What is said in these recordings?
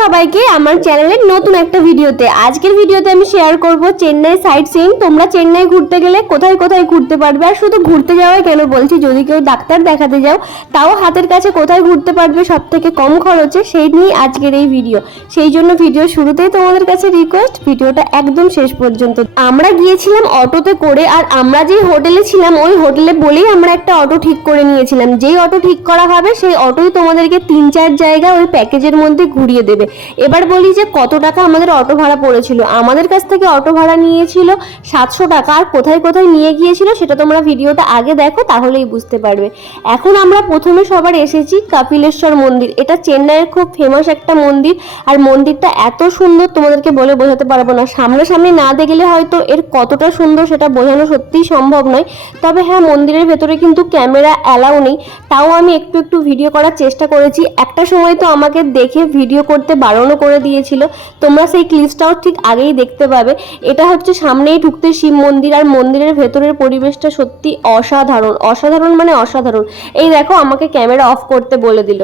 সবাইকে আমার চ্যানেলের নতুন একটা ভিডিওতে। আজকের ভিডিওতে আমি শেয়ার করব চেন্নাই সাইট সিইং। তোমরা চেন্নাই ঘুরতে গেলে কোথায় কোথায় ঘুরতে পারবে, আর শুধু ঘুরতে যাওয়াই কেন বলছি, যদি কেউ ডাক্তার দেখাতে যাও তাও হাতের কাছে কোথায় ঘুরতে পারবে সব থেকে কম খরচে, সেই নিয়ে আজকের এই ভিডিও। সেই জন্য ভিডিও শুরুতেই তোমাদের কাছে রিকোয়েস্ট, ভিডিওটা একদম শেষ পর্যন্ত। আমরা গিয়েছিলাম অটোতে করে, আর আমরা যেই হোটেলে ছিলাম ওই হোটেলে বলেই আমরা একটা অটো ঠিক করে নিয়েছিলাম। যেই অটো ঠিক করা হবে সেই অটোই তোমাদেরকে 3-4 জায়গা ওই প্যাকেজের মধ্যে ঘুরিয়ে দেবে। এবার বলি যে কত টাকা আমাদের অটো ভাড়া পড়েছিল। আমাদের কাছ থেকে অটো ভাড়া নিয়েছিল 700 টাকা, আর কোথায় কোথায় নিয়ে গিয়েছিল সেটা তোমরা ভিডিওটা আগে দেখো, তাহলেই বুঝতে পারবে। এখন আমরা প্রথমে সবার এসেছি কপিলেশ্বর মন্দির। এটা চেন্নাইয়ের খুব ফেমাস একটা মন্দির, আর মন্দিরটা এত সুন্দর তোমাদেরকে বলে বোঝাতে পারবো না। সামনাসামনি না দেখলে হয়তো এর কতটা সুন্দর সেটা বোঝানো সত্যিই সম্ভব নয়। তবে হ্যাঁ, মন্দিরের ভেতরে কিন্তু ক্যামেরা অ্যালাউ নেই, তাও আমি একটু একটু ভিডিও করার চেষ্টা করেছি। একটা সময় তো আমাকে দেখে ভিডিও করতে বারণও করে দিয়েছিল, তোমরা সেই ক্লিপসটাও ঠিক আগেই দেখতে পাবে। এটা হচ্ছে সামনেই ঢুকতে শিব মন্দির, আর মন্দিরের ভেতরের পরিবেশটা সত্যি অসাধারণ, অসাধারণ মানে অসাধারণ। এই দেখো, আমাকে ক্যামেরা অফ করতে বলে দিল।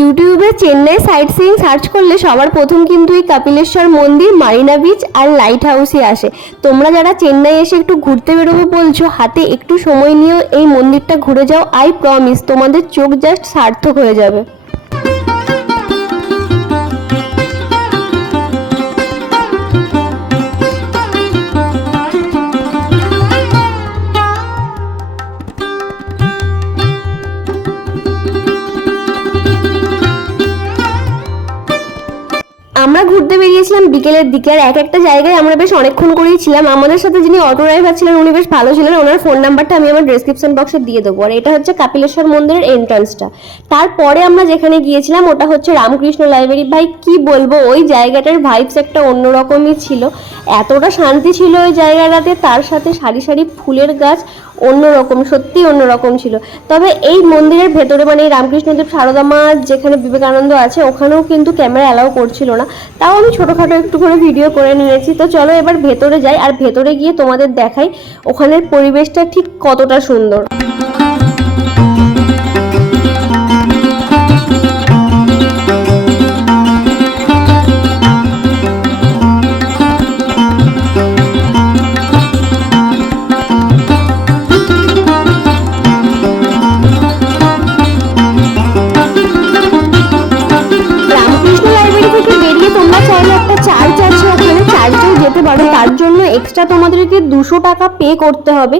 ইউটিউবে চেন্নাই সাইট সিইং সার্চ করলে সবার প্রথম কিন্তু এই কপিলেশ্বর মন্দির, মারিনা বিচ আর লাইট হাউসই আসে। তোমরা যারা চেন্নাই এসে একটু ঘুরতে বেরোবে বলছো, হাতে একটু সময় নিয়েও এই মন্দিরটা ঘুরে যাও, আই প্রমিস তোমাদের চোখ জাস্ট সার্থক হয়ে যাবে। আমরা ঘুরতে বেরিয়েছিলাম বিকেলের দিকে, আর এক একটা জায়গায় আমরা বেশ অনেকক্ষণ করেই ছিলাম। আমাদের সাথে যিনি অটো ড্রাইভার ছিলেন উনি বেশ ভালো ছিলেন, ওনার ফোন নাম্বারটা আমি আমার ডেসক্রিপশন বক্সে দিয়ে দেবো। আর এটা হচ্ছে কপিলেশ্বর মন্দিরের এন্ট্রান্সটা। তারপরে আমরা যেখানে গিয়েছিলাম ওটা হচ্ছে রামকৃষ্ণ লাইব্রেরি। ভাই কি বলবো, ওই জায়গাটার ভাইবস একটা অন্যরকমই ছিল, এতটা শান্তি ছিল ওই জায়গাটাতে, তার সাথে সারি সারি ফুলের গাছ, অন্যরকম, সত্যি অন্যরকম ছিল। তবে এই মন্দিরের ভেতরে মানে রামকৃষ্ণদেব সারদা মা যেখানে বিবেকানন্দ আছে ওখানেও কিন্তু ক্যামেরা অ্যালাউ করছিল না, তাও আমি ছোটোখাটো একটু করে ভিডিও করে নিয়েছি। তো চলো এবার ভেতরে যাই, আর ভেতরে গিয়ে তোমাদের দেখাই ওখানের পরিবেশটা ঠিক কতটা সুন্দর। তার জন্য এক্সট্রা তোমাদেরকে 200 টাকা পে করতে হবে।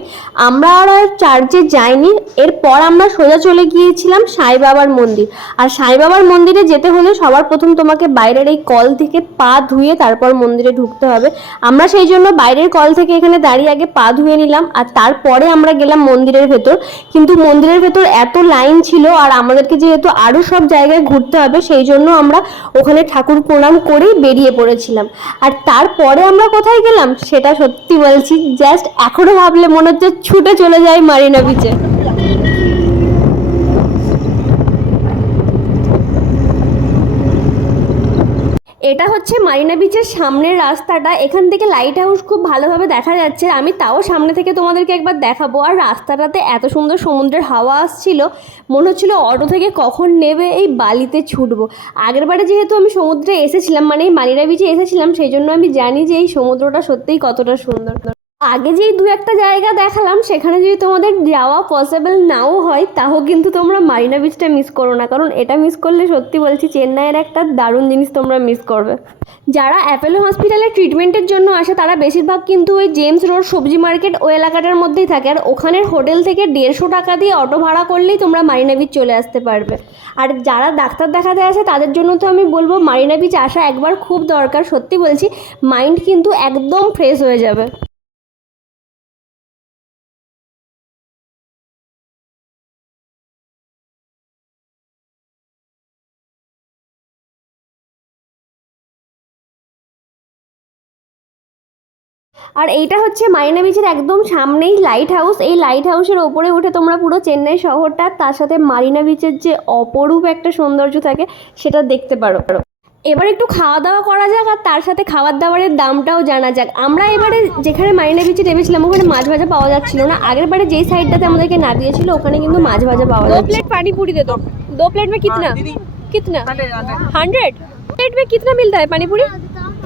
আমরা আর চার্চে যাইনি, এরপর আমরা সোজা চলে গিয়েছিলাম সাই বাবার মন্দির। আর সাই বাবার মন্দিরে যেতে হলে সবার প্রথম তোমাকে বাইরের এই কল থেকে পা ধুয়ে তারপর মন্দিরে ঢুকতে হবে। আমরা সেই জন্য বাইরের কল থেকে এখানে দাঁড়িয়ে আগে পা ধুয়ে নিলাম, আর তারপরে আমরা গেলাম মন্দিরের ভেতর। কিন্তু মন্দিরের ভেতর এত লাইন ছিল, আর আমাদেরকে যেহেতু আরও সব জায়গায় ঘুরতে হবে সেই জন্য আমরা ওখানে ঠাকুর প্রণাম করেই বেরিয়ে পড়েছিলাম। আর তারপরে আমরা কোথায় গেলাম সেটা সত্যি বলছি, জাস্ট এখনো ভাবলে মনে হচ্ছে ছুটে চলে যায় মারিনা বিচে। এটা হচ্ছে মারিনা বিচের সামনের রাস্তাটা, এখান থেকে লাইট হাউস খুব ভালোভাবে দেখা যাচ্ছে। আমি তাও সামনে থেকে তোমাদেরকে একবার দেখাবো। আর রাস্তাটাতে এত সুন্দর সমুদ্রের হাওয়া আসছিল, মনে হচ্ছিল অটো থেকে কখন নেবে এই বালিতে ছুটবো। আগেরবারে যেহেতু আমি সমুদ্রে এসেছিলাম, মানে এই মারিনা বিচে এসেছিলাম, সেই জন্য আমি জানি যে এই সমুদ্রটা সত্যিই কতটা সুন্দর। আগে যেই 2-1টা জায়গা দেখালাম সেখানে যদি তোমাদের যাওয়া পসিবল নাও হয়, তাও কিন্তু তোমরা মারিনা বিচটা মিস করো না, কারণ এটা মিস করলে সত্যি বলছি চেন্নাইয়ের একটা দারুণ জিনিস তোমরা মিস করবে। যারা অ্যাপোলো হসপিটালে ট্রিটমেন্টের জন্য আসে তারা বেশিরভাগ কিন্তু ওই জেমস রোড সবজি মার্কেট ওই এলাকাটার মধ্যেই থাকে, আর ওখানের হোটেল থেকে 150 টাকা দিয়ে অটো ভাড়া করলেই তোমরা মারিনা বিচ চলে আসতে পারবে। আর যারা ডাক্তার দেখাতে আসে তাদের জন্য তো আমি বলবো মারিনা বিচ আসা একবার খুব দরকার। সত্যি বলছি, মাইন্ড কিন্তু একদম ফ্রেশ হয়ে যাবে। আর এইটা হচ্ছে মারিনা বিচের একদম সামনেই লাইট হাউস। এই লাইট হাউসের ওপরে উঠে তোমরা পুরো চেন্নাই শহরটা, তার সাথে মারিনা বিচের যে অপরূপ একটা সৌন্দর্য থাকে সেটা দেখতে পারো। এবার একটু খাওয়া দাওয়া করা যাক আর তার সাথে খাবার দাবারের দামটাও জানা যাক। আমরা এবারে যেখানে মারিনা বিচে নেমেছিলাম ওখানে মাছ ভাজা পাওয়া যাচ্ছিল না। আগের বারে যেই সাইডটাতে আমাদেরকে নামিয়েছিল ওখানে কিন্তু মাছ ভাজা পাওয়া যাচ্ছে। 2 प्लेट पानी पूरी दे दो। 2 प्लेट में कितना कितना 100 प्लेट में कितना मिलता है पानी पूरी?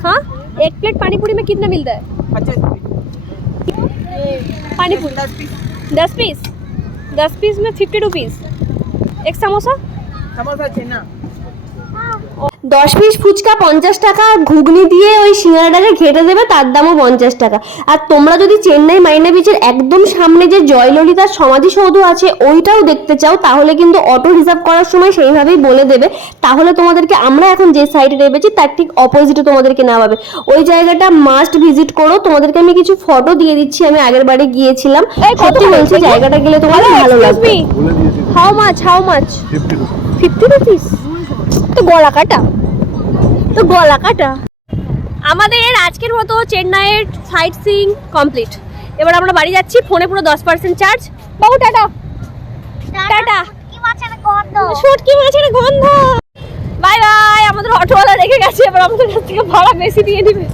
हाँ, 1 प्लेट पानी पूरी में कितना मिलता है? 50 पानी पूरी 10 पीस 10 पीस में 50 रुपीस। एक समोसा समोसा छेना 10 পিস ফুচকা 50 টাকা, আর ঘুগনি দিয়ে ওই সিঙ্গারাটাকে ঘেটে দেবে, তার দামও 50 টাকা। আর তোমরা যদি চেন্নাই মারিনা বিচের একদম সামনে যে জয়ললিতার সমাধিসৌধ আছে ওইটাও দেখতে চাও তাহলে কিন্তু অটো রিজার্ভ করার সময় সেইভাবেই বলে দেবে, তাহলে তোমাদেরকে আমরা এখন যে সাইডে নেমেছি তার ঠিক অপোজিটে তোমাদেরকে নামাবে। ওই জায়গাটা মাস্ট ভিজিট করো। তোমাদেরকে আমি কিছু ফটো দিয়ে দিচ্ছি, আমি আগের বারে গিয়েছিলাম। সত্যি বলছি জায়গাটা গেলে তোমার ভালো লাগবে। हाउ मच 50 रुपीस তো গলা কাটা তো গলা কাটা। আমাদের আজকের মতো চেন্নাইয়ের সাইট সিইং কমপ্লিট। এবার আমরা বাড়ি যাচ্ছি। ফোনে পুরো 10% চার্জ। বাবু টাটা টাটা। শুটকি মাছের গন্ধ। Bye bye. আমাদের অটোওয়ালা রেখে গেছে, এবার আমাদের কাছ থেকে ভাড়া বেশি দিয়ে দিবে।